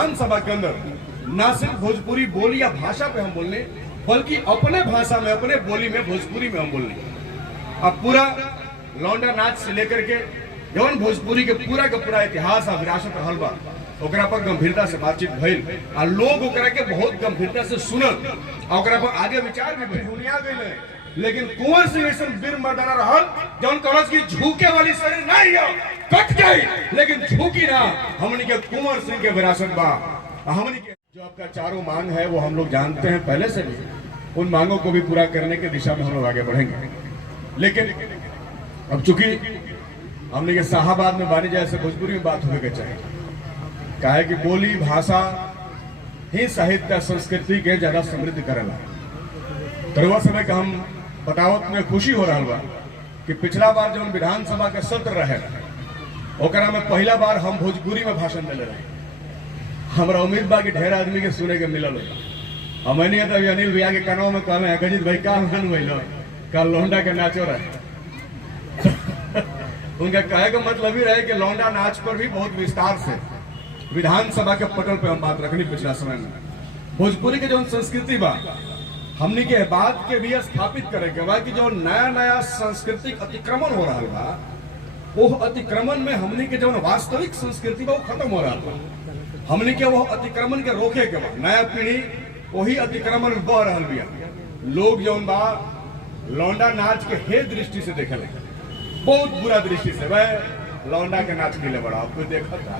विधानसभा के अंदर न सिर्फ भोजपुरी बोली या भाषा पे हम बोलने, बल्कि अपने भाषा में, अपने बोली में, भोजपुरी में हम बोलने। अब पूरा लौंडा नाच से लेकर के जौन भोजपुरी के पूरा इतिहास और विरासत रहल बा, ओकरा पर गंभीरता से बातचीत भइल और लोग ओकरा के बहुत गंभीरता से सुनल, ओकरा पर आगे विचार भी भइल। दुनिया गइल, लेकिन कुंवर सिंह ऐसा वीर मर्दाना रहल जौन कहलस की झुके वाली शरीर नहीं है, कट जाई लेकिन झुकी ना। हमनी के कुंवर सिंह के विरासत बा। हमनी के जो आपका चारों मांग है वो हम लोग जानते हैं पहले से भी, उन मांगों को भी पूरा करने के दिशा में हम लोग आगे बढ़ेंगे। लेकिन अब चूंकि हमने के शाहाबाद में बानी जैसे भोजपुरी में बात होने के चाहिए, काहे कि बोली भाषा ही साहित्य संस्कृति के ज्यादा समृद्ध करेला। तरुआ समय का हम बतावत में खुशी हो रहा बा कि पिछला बार जो विधानसभा के सत्र रहे ओकरा में पहला बार हम भोजपुरी में भाषण दिले रहे। हमारा उम्मीद बा कि ढेर आदमी के सुने के मिलल होगा। हमने तो अनिल भैया के कानों में कहले गजित भाई का मन भइल कल लौंडा के नाचो रहे। उनका कहे का मतलब ही रहे कि लौंडा नाच पर भी बहुत विस्तार से विधानसभा के पटल पे हम बात रखनी। पिछला समय में भोजपुरी के जो संस्कृति बा हमनी के बात के भी स्थापित करे के बा कि जो नया नया सांस्कृतिक अतिक्रमण हो रहा बा, वो अतिक्रमण में हमनी के जो वास्तविक संस्कृति बा वो खत्म हो रहा बा। हमनी के वो अतिक्रमण के रोके के बा। नया पीढ़ी वही अतिक्रमण बह रहा बिया। लोग जो बा लौंडा नाच के हे दृष्टि से देखे लगे, बहुत बुरा दृष्टि से। वह लौंडा के नाच के लिए बड़ा आपको देखा था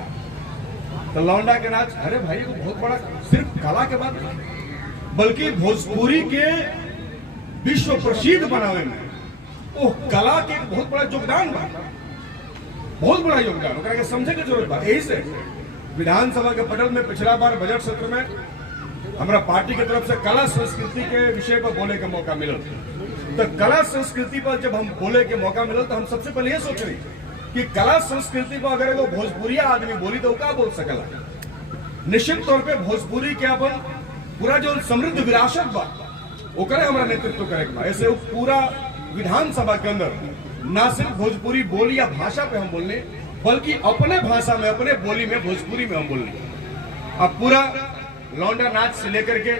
तो लौंडा के नाच, अरे भाई वो बहुत बड़ा सिर्फ कला के बात नहीं, बल्कि भोजपुरी के विश्व प्रसिद्ध बनावे में वो कला के बहुत बड़ा योगदान बा, बहुत बड़ा योगदान। ओकरा के समझे के जरूरत बा। यही से विधानसभा के पटल में पिछला बार बजट सत्र में हमारा पार्टी की तरफ से कला संस्कृति के विषय पर बोले का मौका मिला। तो कला संस्कृति पर जब हम बोले के मौका मिला तो हम सबसे पहले ये सोच रही कि कला संस्कृति पर अगर वो भोजपुरिया आदमी बोली तो क्या बोल सकला। निश्चित तौर पे भोजपुरी के अपन पूरा जो समृद्ध विरासत बा ओकरे हमारा नेतृत्व करे के बा। ऐसे वो पूरा विधानसभा के अंदर न सिर्फ भोजपुरी बोली या भाषा पे हम बोलने, बल्कि अपने भाषा में, अपने बोली में, भोजपुरी में हम बोलने। अब पूरा लौंडा नाच से लेकर के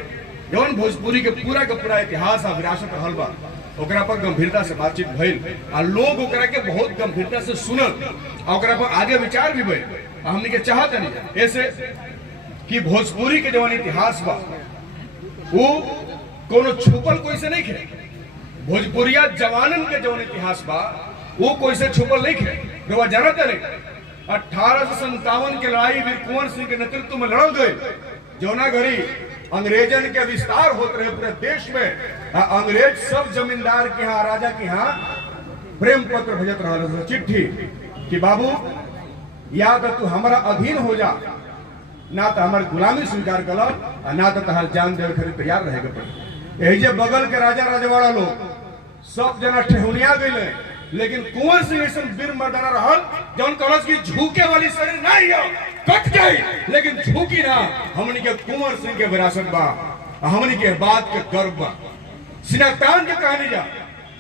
जौन भोजपुरी के पूरा इतिहास और विरासत रहल बा, ओकरा पर गंभीरता से बातचीत भइल और लोग ओकरा के बहुत गंभीरता से सुनल, ओकरा पर आगे विचार भी भइल। हमनी के चाहत नहीं ऐसे कि भोजपुरी के जौन इतिहास बा वो कोनो छुपल कोई से नहीं खे। भोजपुरिया जवानन के जौन इतिहास बा वो कोई से छुपल नहीं खे। जो जानत नहीं 1857 के लड़ाई वीर कुंवर सिंह के नेतृत्व में लड़ल गई, जौना घड़ी अंग्रेजन के विस्तार होते रहे पूरे देश में। अंग्रेज सब जमींदार के यहाँ, राजा के यहाँ प्रेम पत्र भेजत रहा, चिट्ठी कि बाबू या तो तू हमारा अधीन हो जा, ना तो हमारे गुलामी स्वीकार कर, ना तो तहार जान देवे खरीद तैयार रहेगा पड़े। यही जे बगल के राजा राजवाड़ा लोग सब जना ठेहुनिया गए, लेकिन कुंवर सिंह ऐसा वीर मर्दाना रहल जौन कहलस की झुके वाली शरीर नहीं है, कट जाई लेकिन झुकी ना। हमनी के कुंवर सिंह के विरासत बा, हमनी के बात के गर्व बा। सिनातान के कहानी जा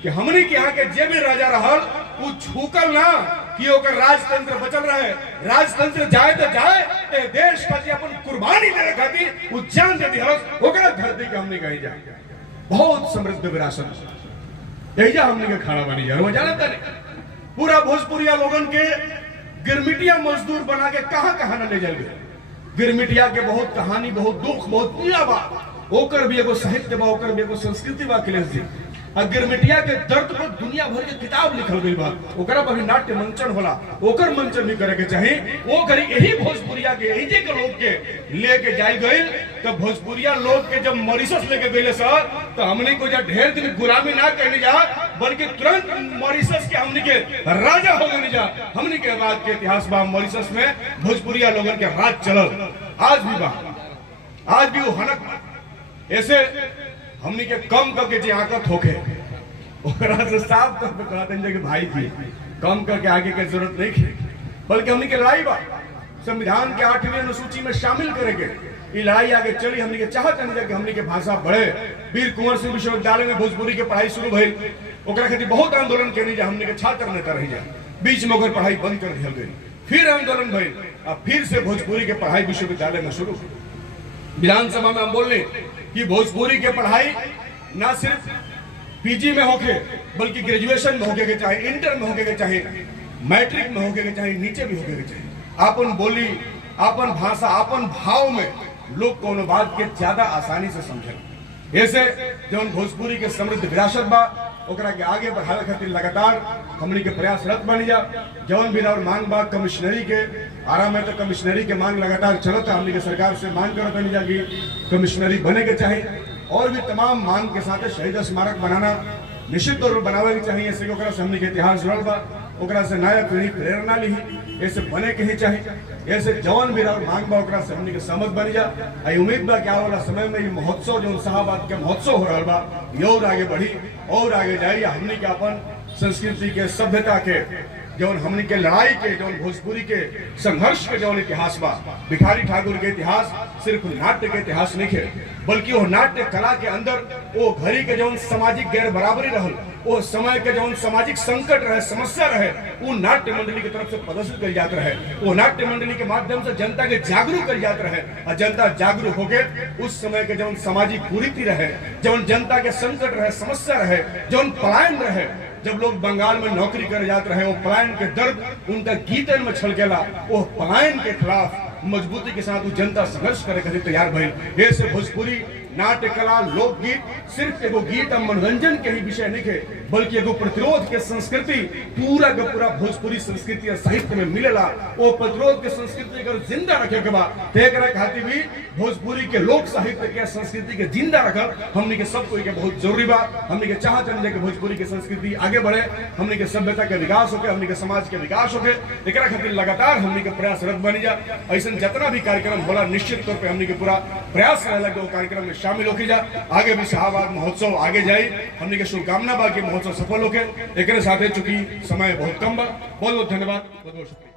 कि हमनी के यहाँ के जे भी राजा रहल वो झुकल ना कि ओकर राजतंत्र बचल रहे। राजतंत्र जाए तो जाए, ए देश खातिर अपन कुर्बानी देने खातिर वो जान दे दिहलस, ओकरा धरती के हमनी कहीं जा। बहुत समृद्ध विरासत यही हमने के खाना बनी जा। वो जानता नहीं पूरा भोजपुरिया लोगन के गिरमिटिया मजदूर बना के कहां न ले जाए। गिरमिटिया के बहुत कहानी, बहुत दुख, बहुत पीड़ा बा, ओकर भी एगो साहित्य बा, ओकर भी एगो संस्कृति बा। अखिलेश जी गिरमिटिया के दर्द पर दुनिया भर के किताब लिखल गई बा, ओकरा पर भी नाट्य मंचन होला, ओकर मंचन भी करे के चाहिए। वो करी यही भोजपुरिया के यही के लोग के लेके जाई गई। तो भोजपुरिया लोग के जब मॉरिशस लेके गए सर, तो हमने को जब ढेर दिन गुलामी ना करने जा, बल्कि तुरंत मॉरिशस के हमने के राजा हो गए जा। हमने के बाद के इतिहास बा मॉरिशस में भोजपुरिया लोगन के राज चलल, आज भी बा, आज भी वो हनक। ऐसे हमनी के कम करके जे आकत होके ओकरा से साफ तौर पे कहते हैं कि भाई जी कम करके आगे की जरूरत नहीं है, बल्कि हमनी के लड़ाई बा संविधान के 8वीं अनुसूची में शामिल करेंगे। ये लड़ाई आगे चली, हमनी के चाहत नहीं कि हमनी के भाषा बढ़े। वीर कुंवर सिंह विश्वविद्यालय में भोजपुरी के पढ़ाई शुरू भइल, ओकरा खातिर बहुत आंदोलन करनी जा, हमनी के छात्र नेता रही जा, बीच में ओकर पढ़ाई बंद कर दिया गई। फिर आंदोलन भइल, अब फिर से भोजपुरी के पढ़ाई विश्वविद्यालय में शुरू। विधानसभा में हम बोले कि भोजपुरी के पढ़ाई ना सिर्फ पीजी में होके बल्कि ग्रेजुएशन में होके के चाहे, इंटर में होके के चाहे, मैट्रिक में होके के चाहे, नीचे भी होके के चाहे, आपन बोली, आपन भाषा, आपन भाव में लोग कोनो बात के ज्यादा आसानी से समझे। ऐसे जौन भोजपुरी के समृद्ध विरासत बा ओकरा के आगे बढ़ावे खातिर लगातार हमनी के प्रयासरत बनी जा। जौन भी और मांग बा कमिश्नरी के, आराम में तो कमिश्नरी के मांग लगातार चलत है। हमनी के सरकार से मांग करत बनी जा कि कमिश्नरी बने के चाहे, और भी तमाम मांग के साथ शहीद स्मारक बनाना निश्चित तौर पर बनावे के चाहिए। ऐसे ओकरा से हमनी के इतिहास जुड़ल बा, ओकरा से नया पीढ़ी प्रेरणा ली, ऐसे बने के ही चाहिए। ऐसे जौन भी और मांग बा ओकरा से हमनी के सहमत बनी जा। आई उम्मीद बा कि आने वाला समय में ये महोत्सव जो शाहबाद के महोत्सव हो रहा बा ये और आगे बढ़ी और आगे जाए। हमनी के अपन संस्कृति के, सभ्यता के, जौन हमनी के लड़ाई के, जौन भोजपुरी के संघर्ष के जौन इतिहास बा, भिखारी ठाकुर के इतिहास सिर्फ नाट्य के इतिहास नहीं है, बल्कि वो नाट्य कला के अंदर वो घड़ी के जौन सामाजिक गैर बराबरी रहल, वो समय के जौन सामाजिक संकट रहे, समस्या रहे, वो नाट्य मंडली की तरफ से प्रदर्शित कर जाते रहे। वो नाट्य मंडली के माध्यम से जनता के जागरूक कर जाते रहे, और जनता जागरूक होके उस समय के जौन सामाजिक कुरीति रहे, जौन जनता के संकट रहे, समस्या रहे, जौन पलायन रहे, जब लोग बंगाल में नौकरी कर जाते रहे, वो पलायन के दर्द उनका गीतन में छलकेला, वो पलायन के खिलाफ मजबूती के साथ जनता संघर्ष करे खातिर तैयार भइल। ऐसे भोजपुरी नाट्य कला, लोकगीत सिर्फ एगो गीत और मनोरंजन के ही विषय नहीं है, बल्कि एगो प्रतिरोध के संस्कृति पूरा का पूरा भोजपुरी संस्कृति और साहित्य में मिलेला। वो प्रतिरोध के संस्कृति अगर जिंदा रखे के बाद खातिर भी भोजपुरी के लोक साहित्य के संस्कृति के जिंदा रखल हमनी के सब कोई के बहुत जरूरी बा। हमनी के चाहत है कि भोजपुरी की संस्कृति आगे बढ़े, हमनी के सभ्यता के विकास होके, हमनी के समाज के विकास होके, एकरा खातिर लगातार हमनी के प्रयासरत बनी जा। ऐसा जितना भी कार्यक्रम होला निश्चित तौर पर हमनी के पूरा प्रयास रहेला कि वो कार्यक्रम में शामिल होके जा। आगे भी शाहबाद महोत्सव आगे जाए, हमनी के शुभकामना बा कि महोत्सव सफल होके। एक साथ चूंकि समय बहुत कम बा, बहुत बहुत धन्यवाद, बहुत बहुत शुक्रिया।